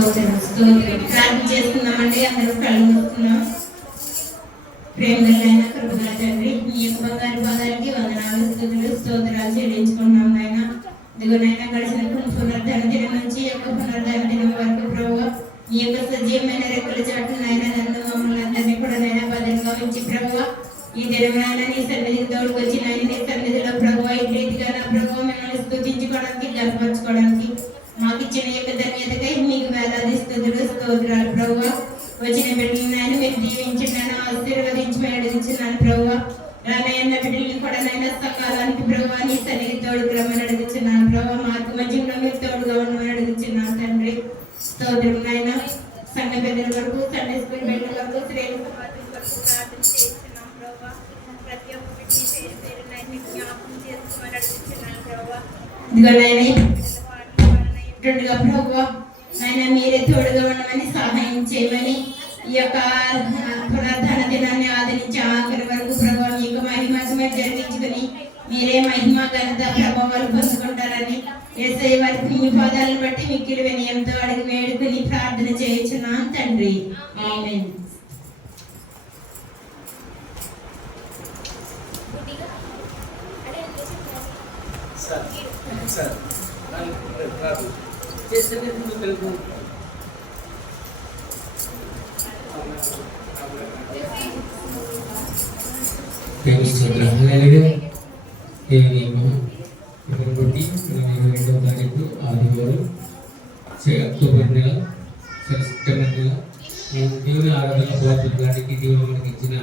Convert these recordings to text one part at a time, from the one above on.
ప్రార్థన చేసుకుందామండి. అందరూ కళ్ళు మూసుకున్నాం. ప్రేమలైన కృపగల తండ్రి, మీ యొక్క బంగారు పాదాలకి వందనాలు, స్తుతులు, స్తోత్రాలు చెల్లించుకున్నాం నాయన. ఇదిగోనైనా గడిచిన పునరుద్ధరణ దినం నుంచి యొక్క పునరుద్ధరణ దినం వరకు ప్రభువా, మీ యొక్క సజీవమైన రెక్కల చాటు నాయన నన్ను మమ్మల్ని అందరినీ కూడా నైనా భద్రంగా ఉంచి ప్రభువా, ఈ దినమైనా నీ సన్నిధికి తోడుకొచ్చి నాయన నీ సన్నిధిలో ప్రభువా ఈ రీతిగా నా ప్రభువా మిమ్మల్ని స్తుతించుకోవడానికి గర్వపరచుకోవడానికి మాకు ఇచ్చిన యొక్క ధన్యతకై మీకు వేలాది స్తుతులు, స్తోత్రాలు ప్రభువా. వచ్చిన బిడ్డలు నాయన మీరు దీవించున్నాను, ఆశీర్వదించి అడుగుతున్నాను ప్రభువా. రానయ్యన్న బిడ్డల్ని కూడా నైనా సకాలానికి ప్రభువా నీ సన్నిధి తోడుకు రమ్మని అడుగుతున్నాను ప్రభువా. మార్గ మధ్యంలో మీరు తోడుగా ఉండమని అడుగుతున్నాను తండ్రి. స్తోత్రం నాయన. సంఘ పెద్దల వరకు, సండే స్కూల్ బిడ్డల వరకు, శ్రేణి సమాజం వరకు ప్రార్థన చేస్తున్నాం ప్రభువా. ప్రతి ఒక్క బిడ్డని పేరు పేరు నాయన జ్ఞాపకం చేసుకోమని అడుగుతున్నాను ప్రభువా. ఇదిగో నాయన రెండుగా ప్రభువా నాయన మీరే తోడుగా ఉండమని సహాయం చేయమని ఈ యొక్క పునరుద్ధరణ దినాన్ని ఆదరించి ఆఖరి వరకు ప్రభావం ఈ యొక్క మహిమమే జరిగించుకుని మీరే మహిమ ఘనత ప్రభావాలు పొందుకుంటారని యేసయ్య వారి మీ పాదాలను బట్టి మిక్కిలి వినయంతో అడిగి వేడుకుని ప్రార్థన చేయుచున్నాను తండ్రి. ఆమేన్. బట్టి 22వ తారీఖు ఆదివారం అక్టోబర్ నెల సెప్టెంబర్ నెల దేవుని ఆరాధన పోర్చడానికి దేవుడు మనకి ఇచ్చిన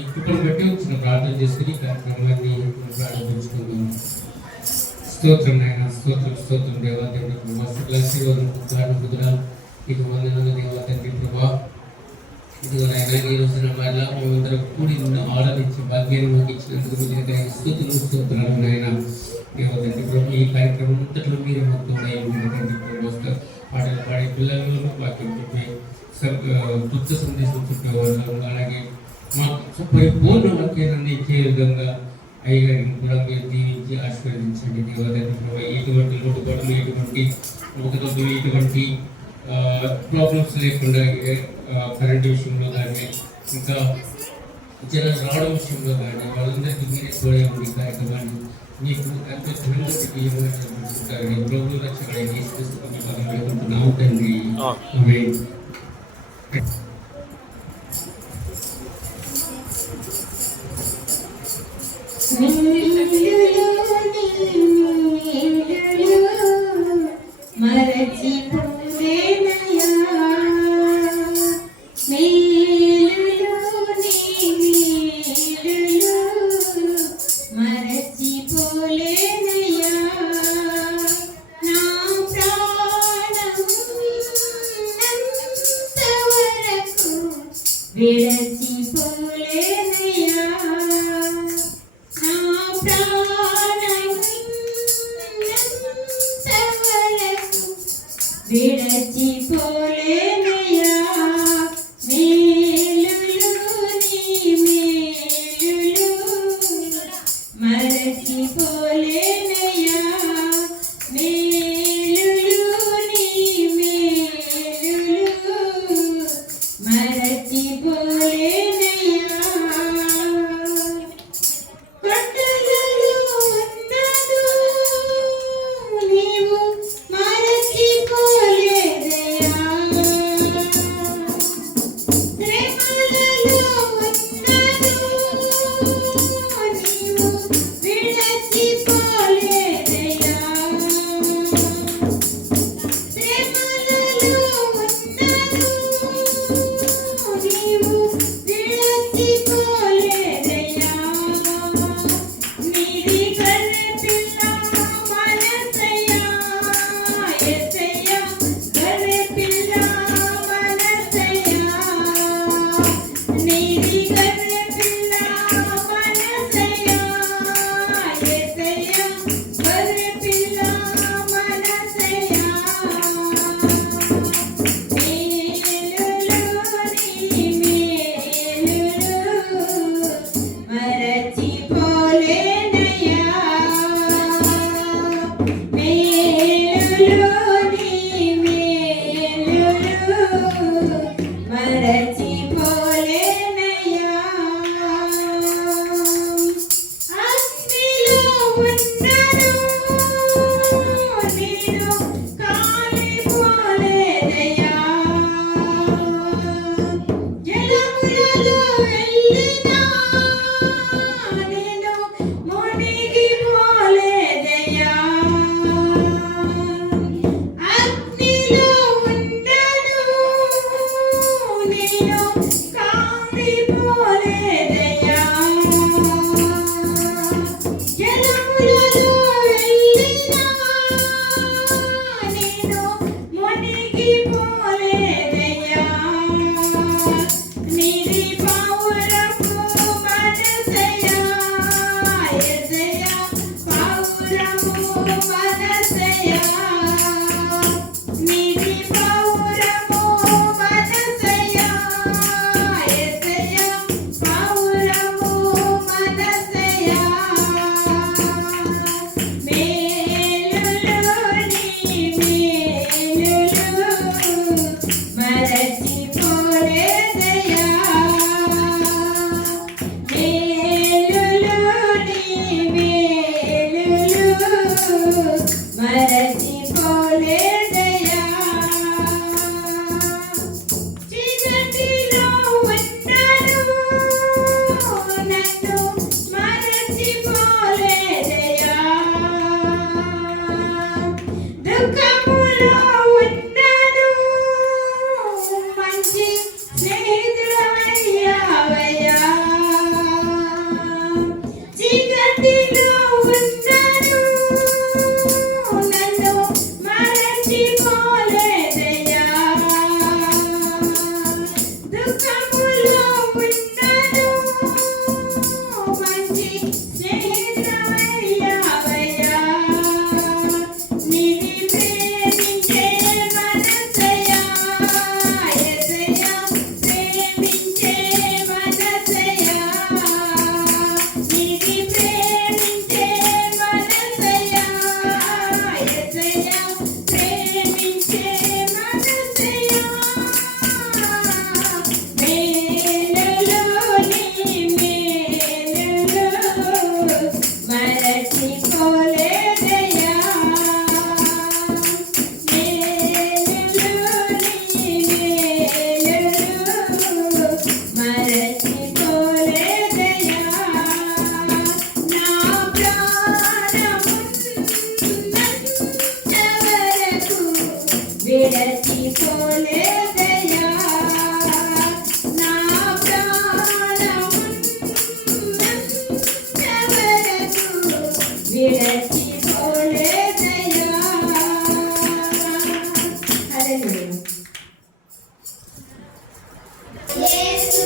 ఇప్పుడు బట్టి వచ్చిన ప్రార్థన చేసుకుని కార్యక్రమాన్ని ప్రారంభించుకుందాం. స్తోత్రం నాయన, స్తోత్రం స్తోత్రం దేవా దేవుడు మస్తు ఆశీర్వాదం కుదురా ఇది వందనాలు దేవా తండ్రి ప్రభా. ఇదిగో నాయన ఈ రోజున మళ్ళా మేమందరం కూడి ఆరాధించి భాగ్యాన్ని మాకు ఇచ్చినందుకు మీకు స్తుతులు స్తోత్రాలు నాయన దేవా తండ్రి ప్రభు. ఈ కార్యక్రమం అంతట్లో మీరే మొత్తం తండ్రి ప్రభు పాటలు పాడే పిల్లలను వాక్యం చెప్పి తుచ్చ సందేశం చెప్పేవాళ్ళు అలాగే మాకు పరిపూర్ణ వాక్యాన్ని ఇచ్చే విధంగా అయ్యగారిని కూడా మీరు దీవించి ఆశీర్వదించండి దేవా తండ్రి ప్రభు. ఎటువంటి లోటుపాట్లు ఎటువంటి ప్రాబ్లమ్స్ లేకుండా కరెంట్ విషయంలో కానీ ఇంకా జనం రావడం విషయంలో కానీ వాళ్ళందరికీ మీరే తోడే ఉండి కార్యక్రమాన్ని మీకు ఎంత ఘనంగా జరుగుతుంటారని ప్రభువుల రక్షకుడైన యేసుక్రీస్తు పదం వేడుకుంటున్నాము తండ్రి. ఆమేన్. నీవు మరచిపోలేదయా విడచిపోలేదయ్యా నా ప్రాణమున్నంత వరకు విడచిపోలేదయ్యా. హల్లెలూయా. Yes,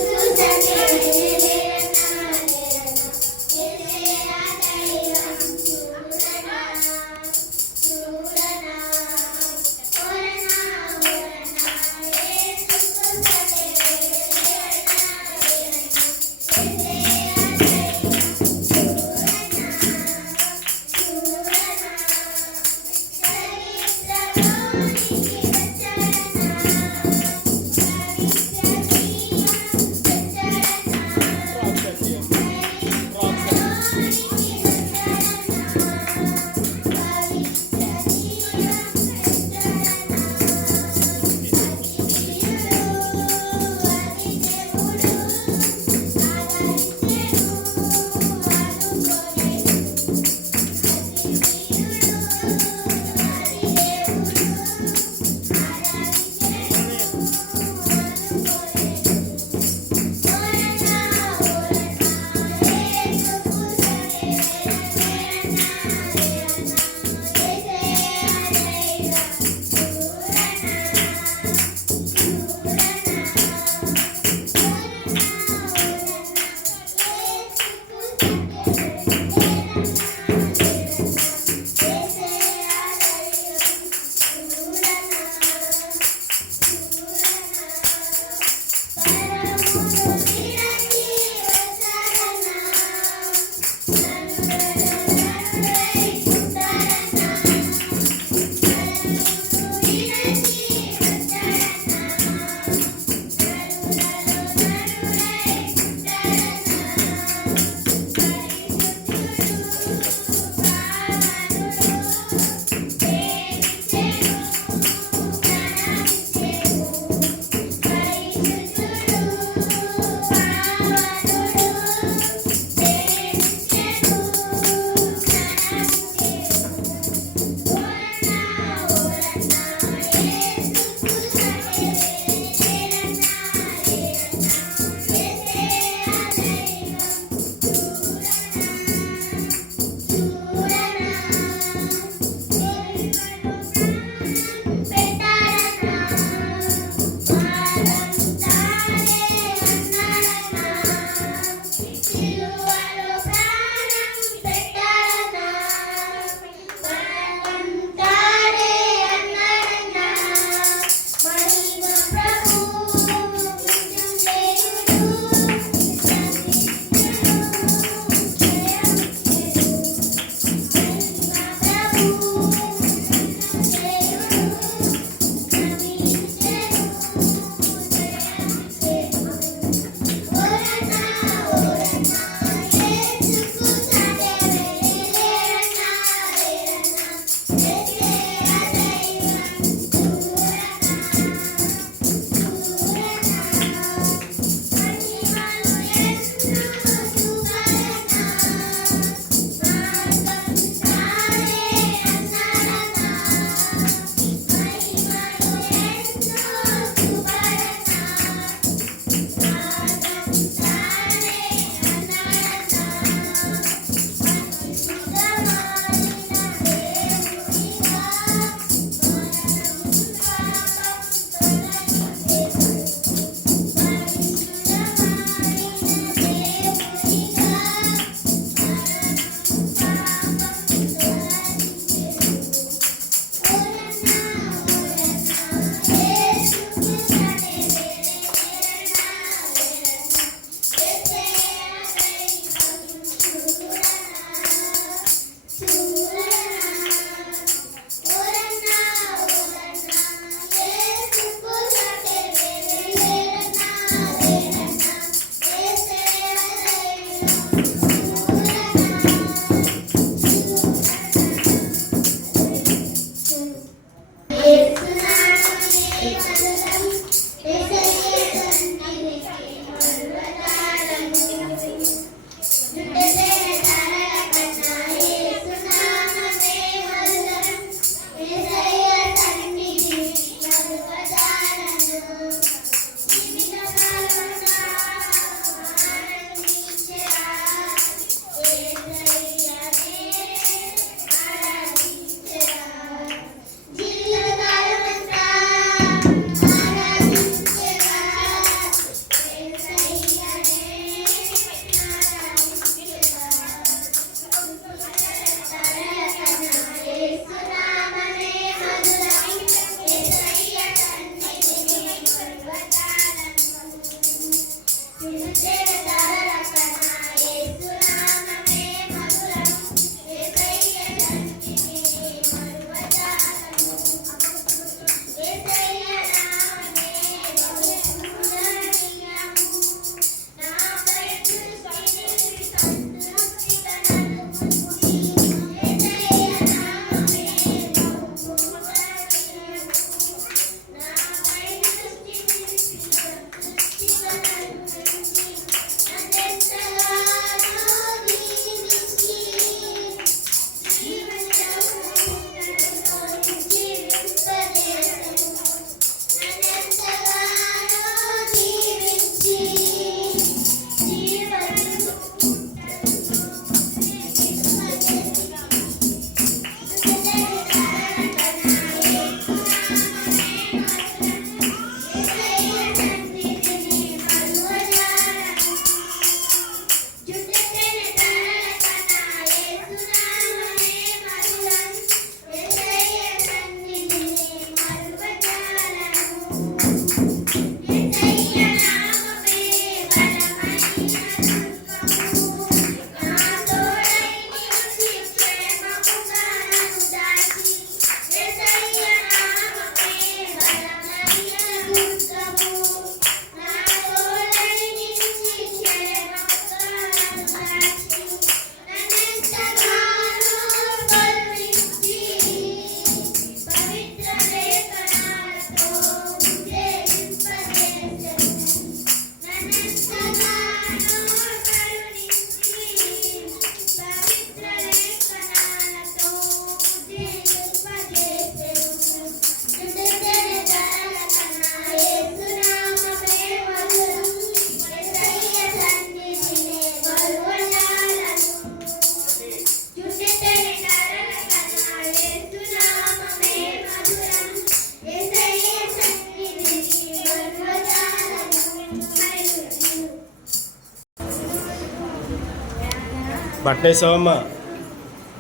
పట్టేసావమ్మ.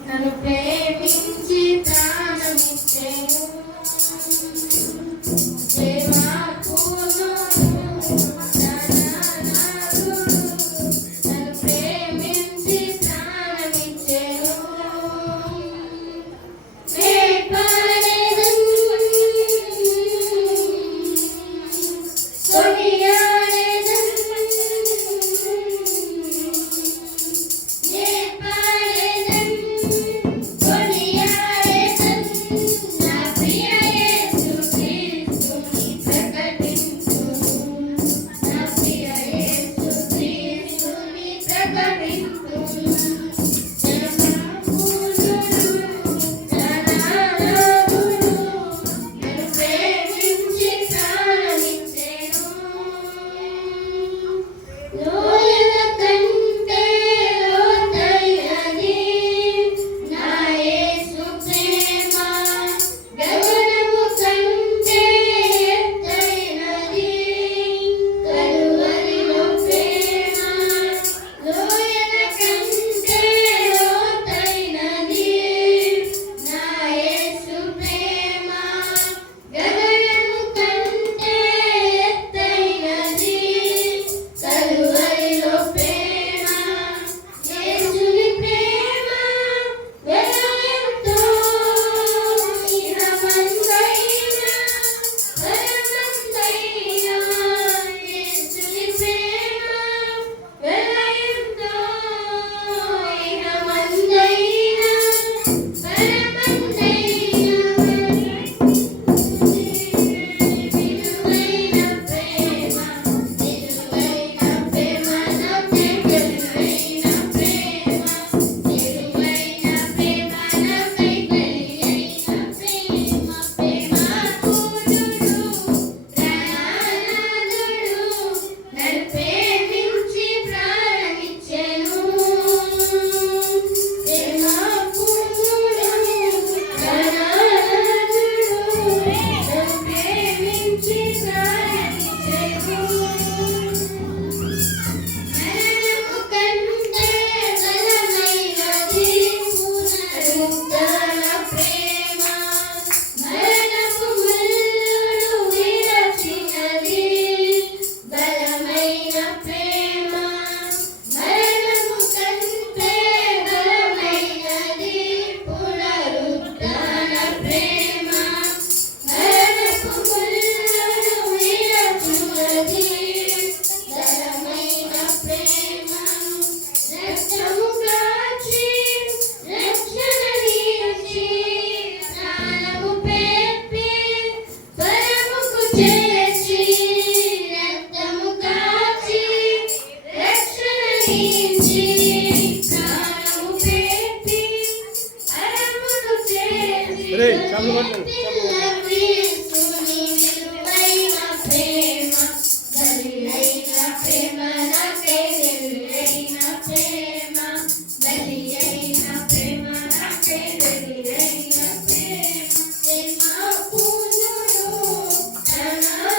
నన్ను ప్రేమించి ప్రాణమిచ్చెను దేవాకును నానానాథుడు. నన్ను ప్రేమించి ప్రాణమిచ్చెను వేపాడెదను కొనియాడెదను Nana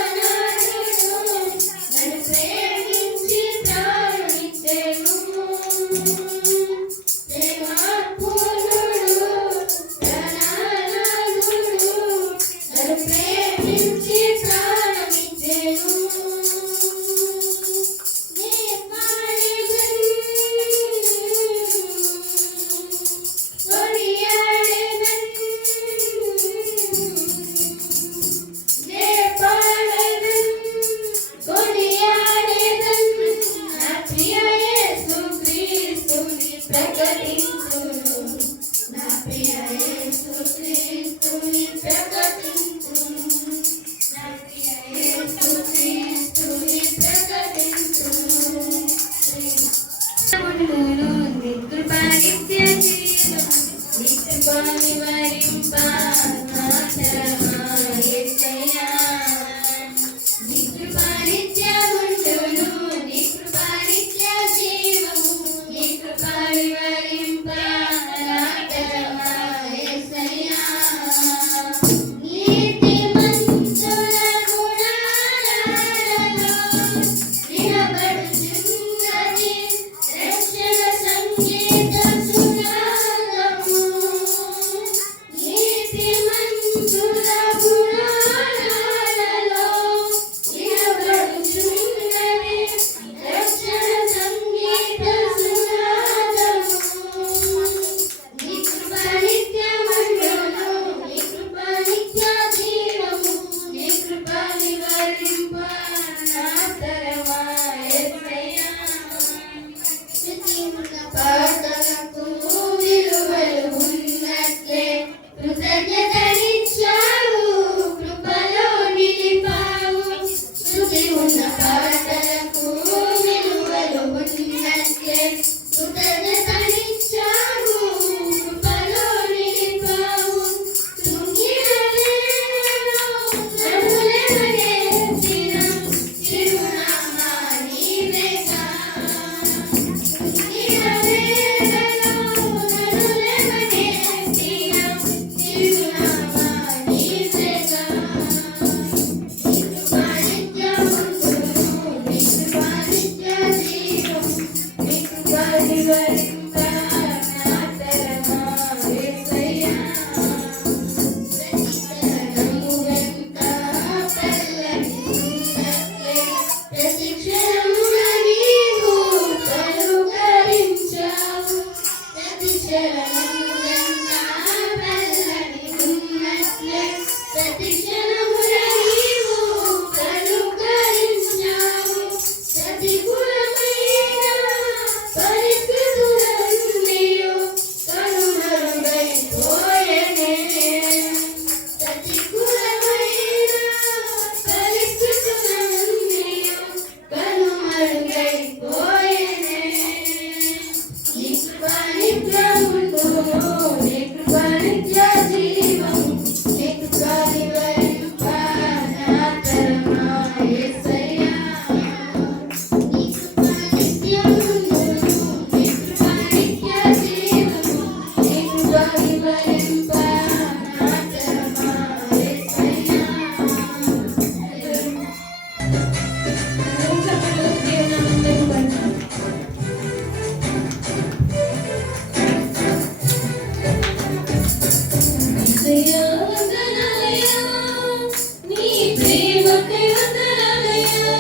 ప్రేమకి వందనాలయ్యా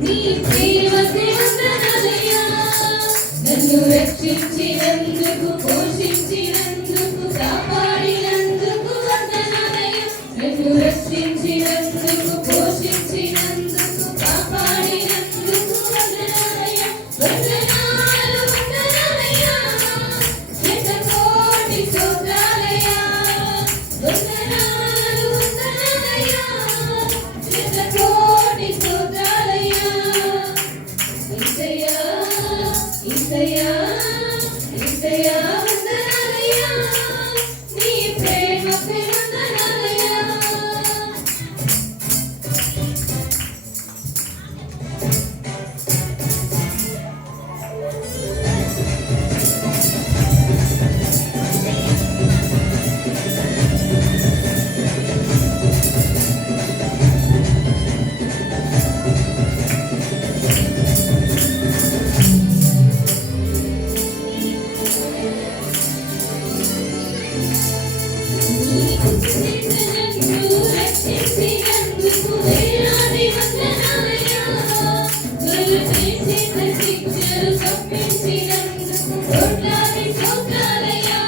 నీ ప్రేమకి వందనాలయ్యా నన్ను రక్షించినందుకు పోషించినందుకు కాపాడినందుకు వందనాలయ్యా నన్ను రక్షించినందుకు పోషించినందుకు కాపాడినందుకు వందనాలయ్యా వందనాలు వందనాలయ్యా శతకోటి స్తోత్రాలయ్యా వందనాలు వందనాలయ్యా శతకోటి స్తోత్రాలయ్యా యేసయ్యా యేసయ్యా యేసయ్యా వందనాలయ్యా నీ ప్రేమకి వందనాలయ్యా నన్ను రక్షించినందుకు వేలాది వందనాలయ్యా వెలుగేసిన శిక్షలు తప్పించినందుకు కోట్లాది స్తోత్రాలయ్యా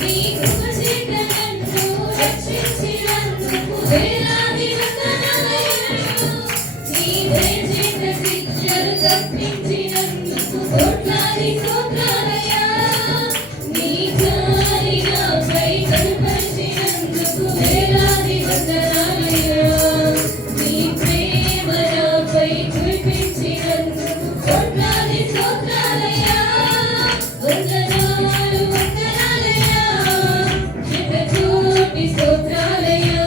నీ కృప చేత నన్ను రక్షించినందుకు వేలాది వందనాలయ్యా నీ దయ చేత శిక్షలు తప్పించినందుకు కోట్లాది స్తోత్రాలయ్యా నీ జాలి నాపై కనపరిచినందుకు వేలాది వందనాలయ్యా నీ ప్రేమ నాపై కురిపించినందుకు కోట్లాది స్తోత్రాలయ్యా వందనాలు వందనాలయ్యా శతకోటి స్తోత్రాలయ్యా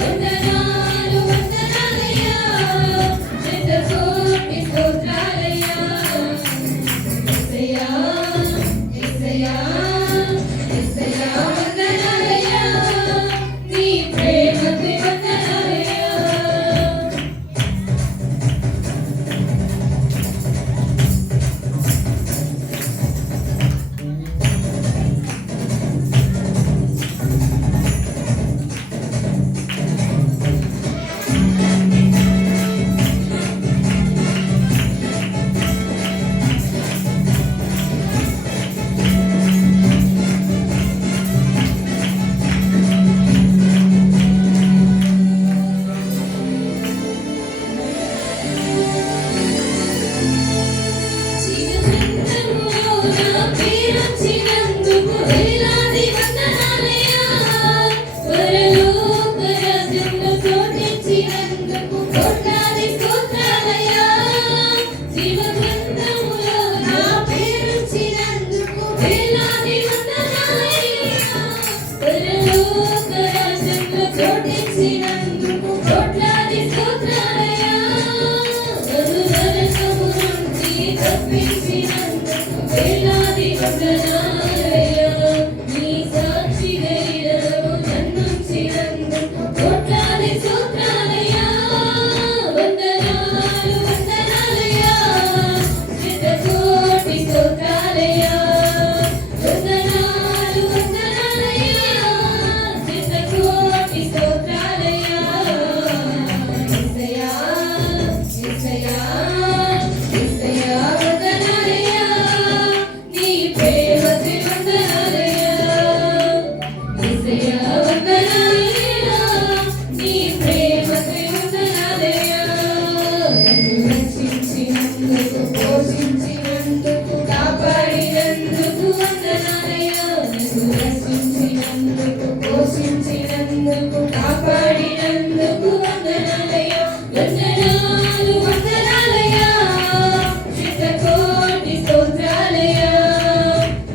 వందనాలు వందనాలయ్యా శతకోటి స్తోత్రాలయ్యా యేసయ్యా యేసయ్యా యేసయ్యా వందనాలయ్యా నీ ప్రేమకి వందనాలయ్యా జీవగ్రంథములో నా పేరొచ్చినందుకు వేలాది వందనాలయ్యా పరలోక రాజ్యంలో చోటిచ్చినందుకు కోట్లాది స్తోత్రాలయ్యా జీవగ్రంథములో నా పేరొచ్చినందుకు వేలాది వందనాలయ్యా పరలోక రాజ్యంలో చోటిచ్చినందుకు కోట్లాది స్తోత్రాలయ్యా నరకము నుండి తప్పించినందుకు వేలాది వందనాలయ్యా నీ సాక్షిగా ఇరవు నన్నుంచినందుకు కోట్లాది స్తోత్రాలయ్యా వందనాలు వందనాలయ్యా శతకోటి స్తోత్రాలయ్యా వందనాలు వందనాలయ్యా శతకోటి స్తోత్రాలయ్యా యేసయ్యా యేసయ్యా యేసయ్యా వందనాలయ్యా నీ ప్రేమకి వందనాలయ్యా యేసయ్యా వందనాలయ్యా నీ ప్రేమకి వందనాలయ్యా నన్ను రక్షించినందుకు పోషించినందుకు కాపాడినందుకు వందనాలయ్యా నన్ను రక్షించినందుకు పోషించినందుకు కాపాడినందుకు వందనాలయ్యా వందనాలు వందనాలయ్యా శతకోటి స్తోత్రాలయ్యా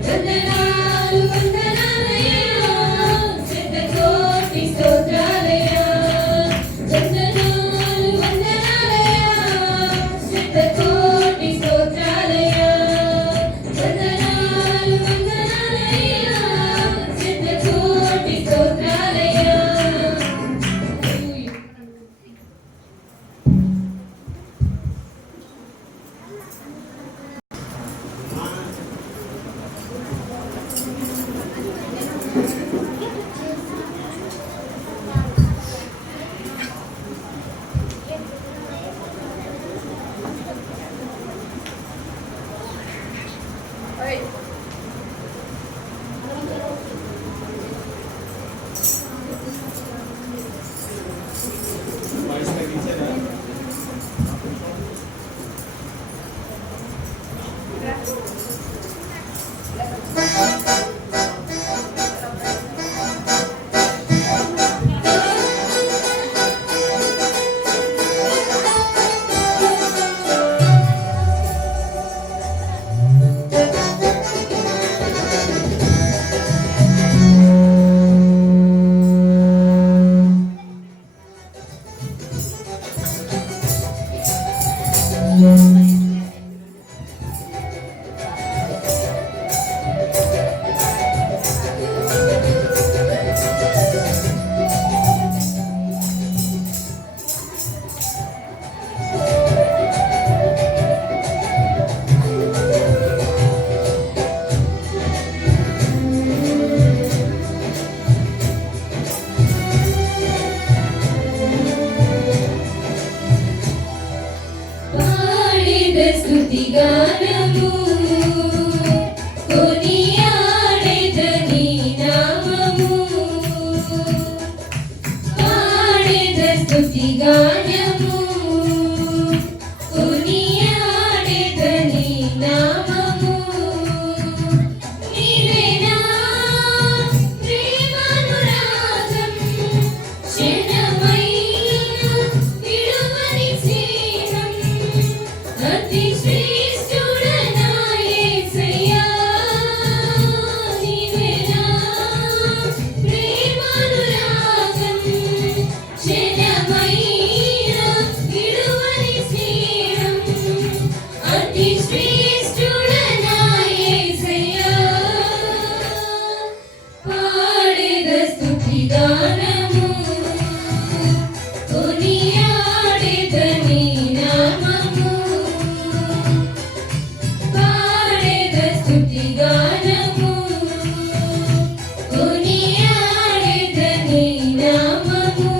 వందనాలు వందనాలయ్యా శతకోటి స్తోత్రాలయ్యా వందనాలు వందనాలయ్యా శతకోటి స్తోత్రాలయ్యా వందనాలు వందనాలయ్యా శతకోటి స్తోత్రాలయ్యా స్తుతిగానము కొనియాడెదని నామము పాడెద స్తుతిగానము కొనియాడెదని నామము నీవేనా ప్రేమానురాగం క్షణమైన విడువని స్నేహం అతి శ్రేష్ఠుడనా యేసయ్యా నీవేనా ప్రేమానురాగం క్షణమైన విడువని స్నేహం అతి శ్రేష్ఠుడనా యేసయ్యా పాడెద స్తుతిగానము కొనియాడెదని నామము పాడెద స్తుతిగానము కొనియాడెదని నామము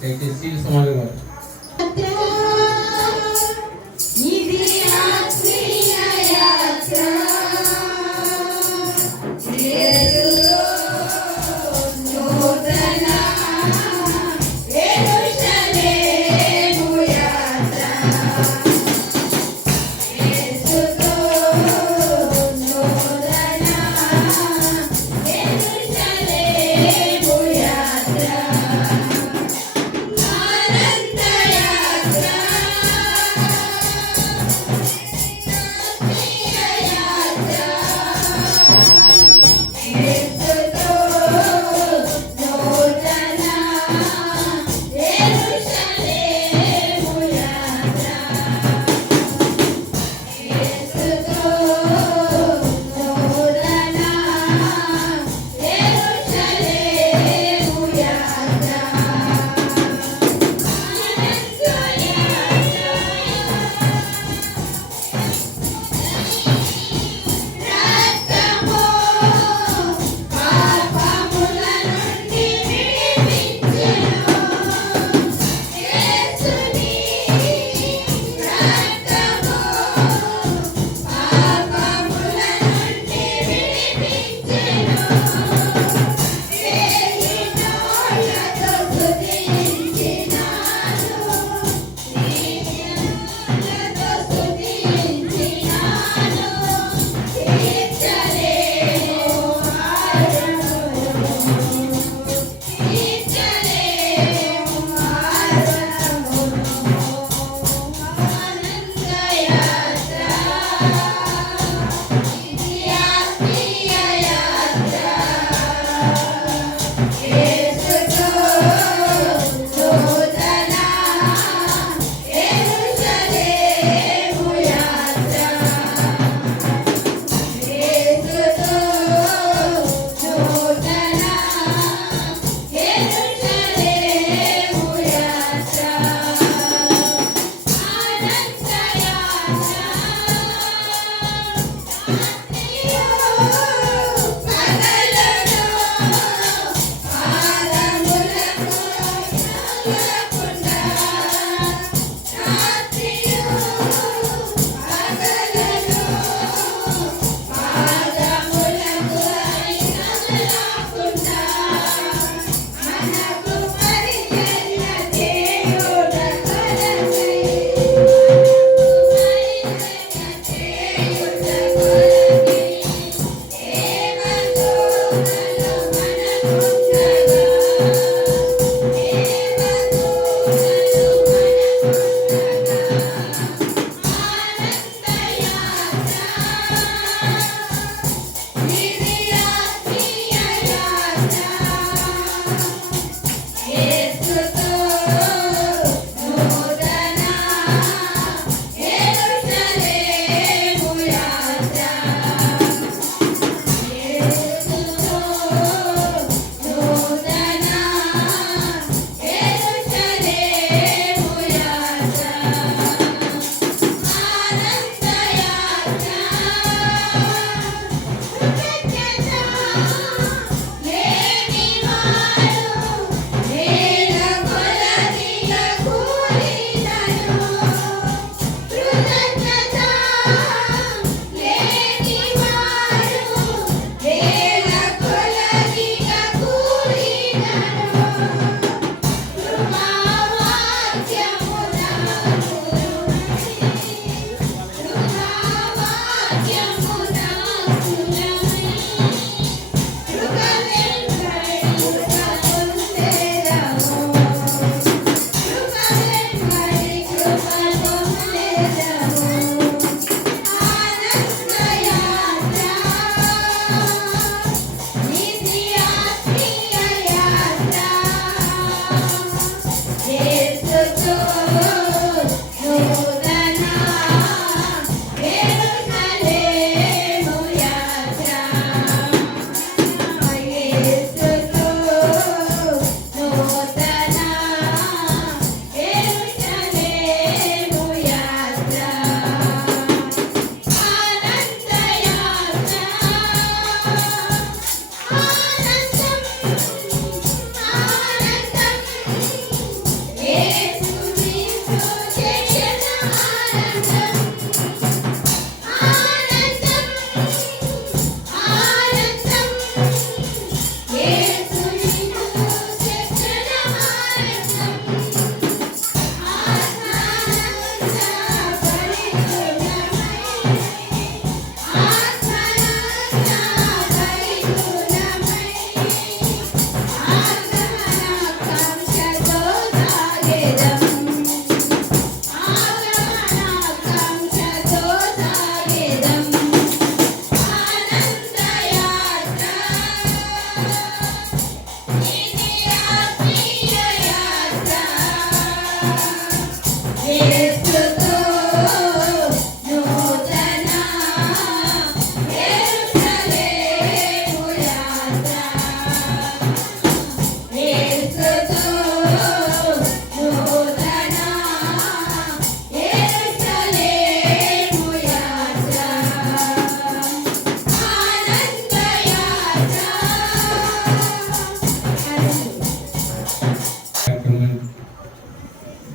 దయచేసి సమాధానం ఇది ఆత్మీయ యాత్ర యేసులో నూతన యెరూషలేము యాత్ర యేసుతో నూతన యెరూషలేము యాత్ర అనంత యాత్ర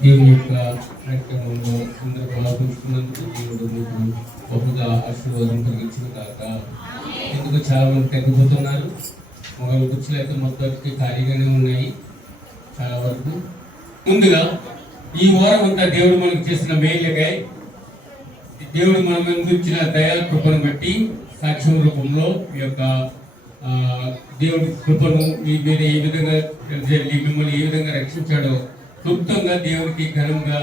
దేవుని యొక్క కార్యక్రమంలో అందరూ పాల్గొంటున్నందుకు దేవుడు మీకు బహుగా ఆశీర్వాదం కలిగించిన కాక. ఎందుకు చాలా మంది తగ్గిపోతున్నారు, మొగలు కుర్చీలు అయితే మొత్తానికి ఖాళీగానే ఉన్నాయి చాలా వరకు. ముందుగా ఈ వారం అంతా దేవుడు మనకు చేసిన మేలుకై, దేవుడు మన ముందు ఇచ్చిన దయా కృపను బట్టి సాక్ష్యం రూపంలో ఈ యొక్క దేవుడి కృపను మీ మీద ఏ విధంగా మిమ్మల్ని ఏ విధంగా రక్షించాడో క్లుప్తంగా దేవుడికి ఘనంగా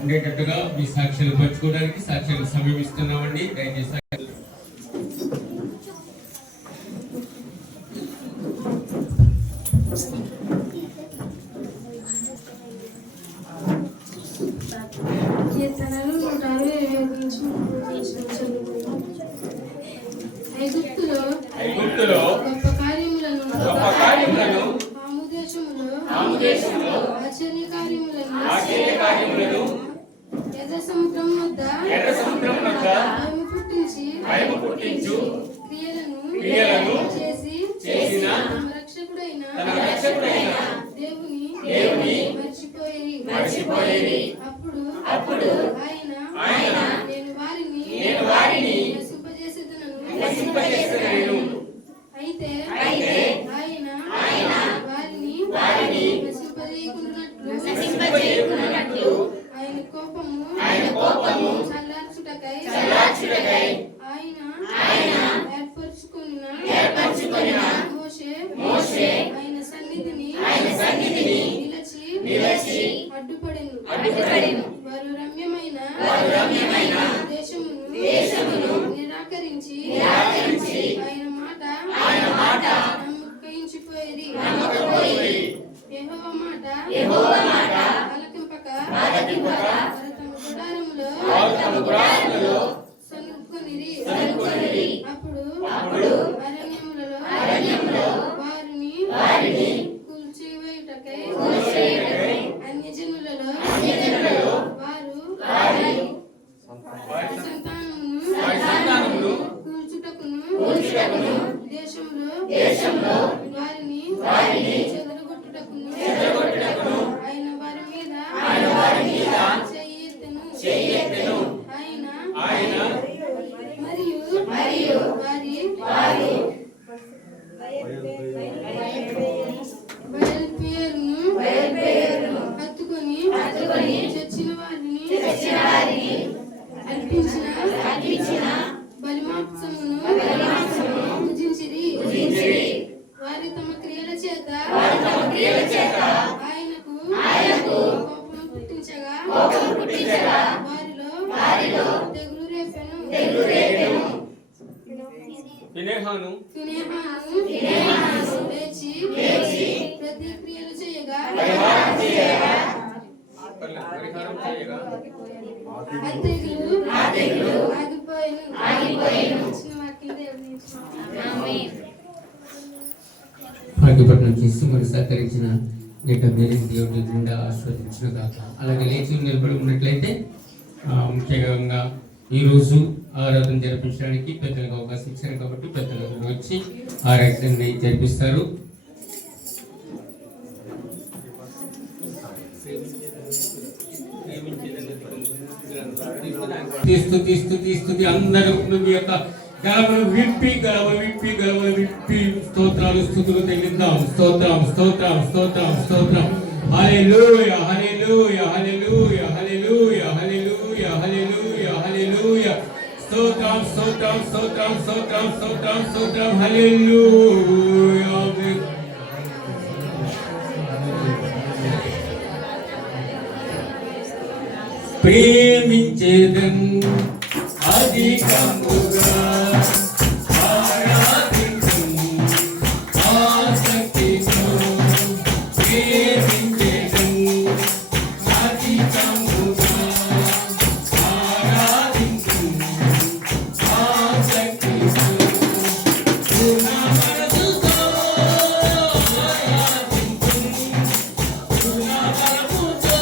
ఉండేటట్టుగా మీ సాక్ష్యాలు పంచుకోవడానికి సాక్ష్యాలు సమయం ఇస్తున్నామండి. దయచేసి ఐగుప్తులో గొప్ప కార్యములను హాము దేశములో ఆశ్చర్య కార్యములను ఎర్ర సముద్రం వద్ద భయము పుట్టించు క్రియలను చేసిన తన రక్షకుడైన దేవుని మర్చిపోయేరి. అప్పుడు ఆయన నేను వారిని నశింపజేసేదను. అయితే ఆయన వారిని నశింపజేయకున్నట్లు ఆయన కోపము చల్లార్చుటకై ఆయన ఏర్పరచుకొనిన మోషే ఆయన సన్నిధిని నిలిచి అడ్డుపడెను. వారు రమ్యమైన దేశమును నిరాకరించి ఆయన మాట నమ్మకయించిపోయేది. యెహోవా మాట ఆలకింపక వారు తమ గుడారములో సనుక్కొనిరి. అప్పుడు అరణ్యములలో వారిని కూల్చివేయుటకై అన్యజనులలో వారి సంతానమును కూల్చుటకును దేశంలో వారిని చెదరగొట్టుటకును ఆయన వారి మీద చెయ్యెత్తెను. ఆయన మరియు వారి బయల్పేరును హత్తుకొని చచ్చిన వారిని అర్పించిన బలిమాంసమును భుజించిరి. వారి తమ క్రియల చేత ఆయనకు కోపం పుట్టించగా వారిలో తెగులు రేపెను. ఫినెహాను లేచి ప్రతిక్రియలు చేయగా భాగ్యపట్నం చేసి మరి సహకరించిన నేట మేరీని దేవుడి గుండా ఆస్వాదించిన కాక. అలాగే లేచి నిలబడి ఉన్నట్లయితే ముఖ్యంగా ఈరోజు ఆరాధన జరిపించడానికి పెద్దలకు అవకాశం ఇచ్చారు కాబట్టి పెద్దలు వచ్చి ఆరాధనని జరిపిస్తారు. స్తుతి అందరూ మీ యొక్క గలవలు విప్పి స్తోత్రాలు స్తుతులు చెల్లిద్దాం. స్తోత్రం స్తోత్రం స్తోత్రం స్తోత్రం. హల్లెలూయా హల్లెలూయా హల్లెలూయా హల్లెలూయా హల్లెలూయా హల్లెలూయా హల్లెలూయా. స్తోత్రం స్తోత్రం స్తోత్రం స్తోత్రం స్తోత్రం స్తోత్రం. హల్లెలూయా. ప్రేమించేదన్ అధికముగా ఆరాధించుము ఆసక్తితో. ప్రేమించేదన్ అధికముగా ఆరాధించుము ఆసక్తితో. పూర్ణ మనసుతో ఆరాధించుము పూర్ణ బలముతో.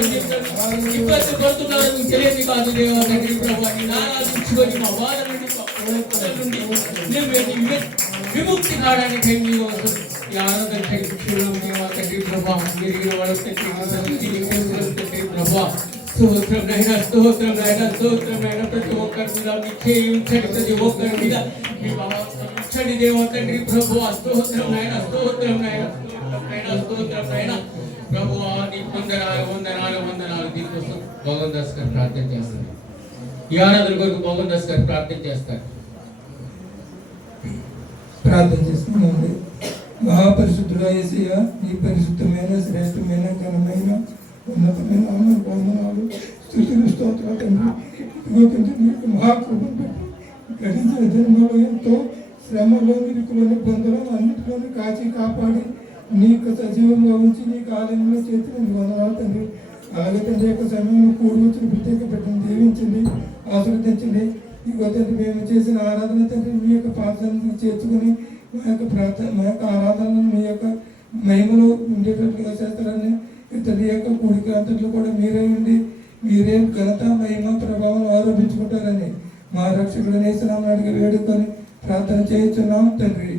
ఇబ్బంది పడుతున్నారని తెలియదు కాదు దేవా తండ్రి ప్రభా నీ ఆరాధించుకొని మా బాధ నుండి విముక్తి కావడానికి ఈ ఆరాధన శిక్షణం దేవా తండ్రి ప్రభా జరిగిన వాళ్ళ తండ్రి ప్రభా స్తోత్రం నైనా స్తోత్రం నైనా స్తోత్రం నైనా ప్రతి ఒక్కరి మీద మీ చేయి ఉంచండి ప్రతి ఒక్కరి మీద మీ ఉంచండి దేవా తండ్రి ప్రభా స్తోత్రం నైనా స్తోత్రం నైనా స్తోత్రం నైనా ప్రభువా నీ వందనాలు దీనికోసం భగవాన్ దాస్ గారు ప్రార్థన చేస్తారు ఈ ఆరాధన కొరకు భగవాన్ దాస్ గారు ప్రార్థన చేస్తారు ప్రార్థన చేసుకున్నాండి. మహాపరిశుద్ధుడా యేసయ్యా నీ పరిశుద్ధమైన శ్రేష్టమైన ఘనమైన ఉన్నతమైన వందనాలు స్తుతులు స్తోత్రాలు తండ్రి నీకు మహాకృపను పెట్టి గడించిన జన్మలో ఎంతో శ్రమలో ఇరుకులోని పొందడం అన్నింటిలోని కాచి కాపాడి నీ యొక్క సజీవంగా ఉంచి నీ ఆలయంలో చేతి వందనాలు తండ్రి. అలాగే తండ్రి యొక్క సమయంలో కూడి వచ్చిన ప్రత్యేక పెట్టిన దీవించండి ఆశీర్వదించండి. ఇదిగో తండ్రి మేము చేసిన ఆరాధన తండ్రి మీ యొక్క ప్రార్థనను చేర్చుకొని మా యొక్క మా యొక్క ఆరాధనను మీ యొక్క మహిమలో ఉండేటట్లుగా చేస్తారని తండ్రి యొక్క కూడిక అంతట్లో కూడా మీరే ఉండి మీరే ఘనత మహిమ ప్రభావం ఆరోపించుకుంటారని మా రక్షకుడు నేసనామని అడిగి వేడుకొని ప్రార్థన చేస్తున్నాం తండ్రి.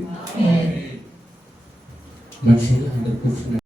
మనుషులు అందరూ కూర్చున్నారు.